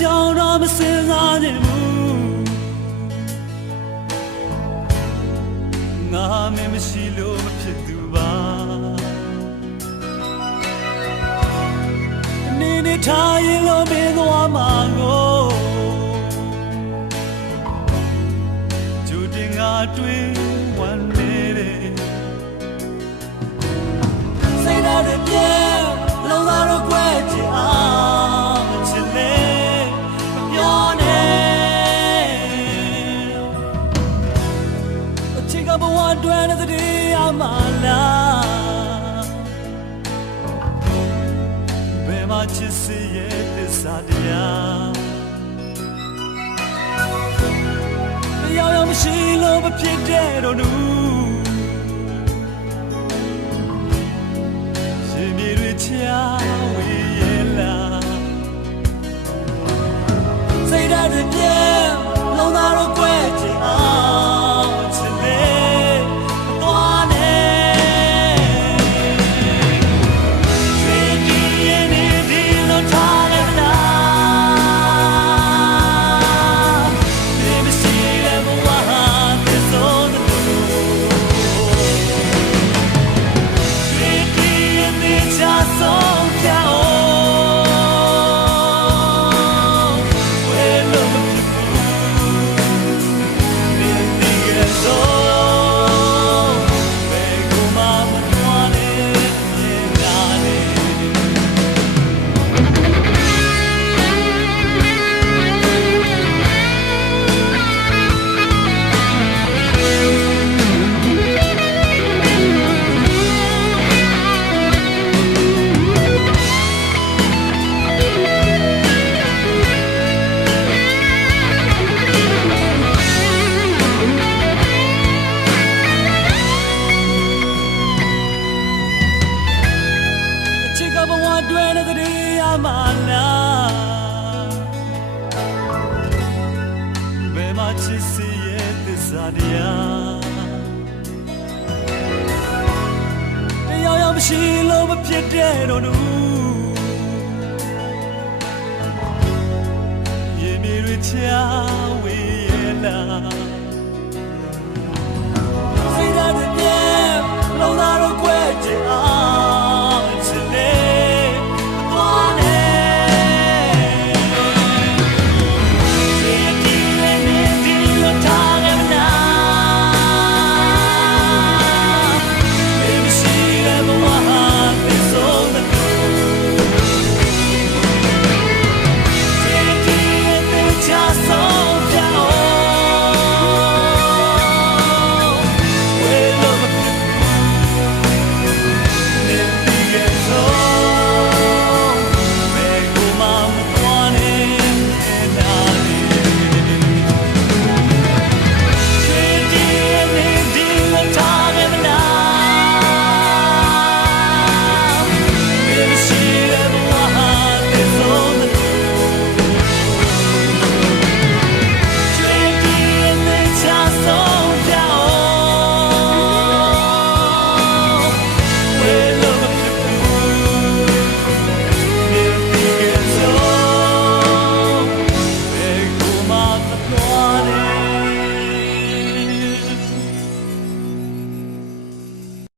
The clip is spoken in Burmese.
ကြောင့်တော့မစင်စားခြင်းဘူးငါမင်းမရှိလို့မဖြစ်သူပါနေနေထားရင်လို့မင်းသွားမှာကိုကျူတင်ငါတွေ့ဝမ်းနေတယ်စိတ်ဓာတ်တွေပြဲလုံးသားတော့ကွဲကြအောင်ချစ်လေမပြောနဲ့အချစ်ကဘဝတွင်တဲ့တည်းအမလားဘယ်မှာချစ်စီရဲ့သစ္စာတရားတရားရမရှိလို့မဖြစ်တဲ့တော့နူရှင်မြေတွေချာဝေးရဲ့လားစိတ်ဓာတ်တွေပြဲလုံးသားတော့ကွဲချင်အောင်ချစ်လေသွားနေရွှေကြည်ရင်ဒီလိုထားလိုက်တာဒီမရှိတဲ့ဘဝဟာသစ္စာတူရွှေကြည်ရင်ဒီချာဆုံးဖြတ်အောင်ဝဲလို့မဖြစ်ဘူးဒီရဲ့ဆုံးဘယ်ကိုမှမတွားနဲ့မြင်လာနေအချစ်ကဘဝတွင်တဲ့တည်းအမလားဘယ်မှာချစ်စီရဲ့သစ္စာတရားတရားရမရှိလို့မဖြစ်တဲ့တော့နူရေမြေတွေချာဝေးရဲ့လား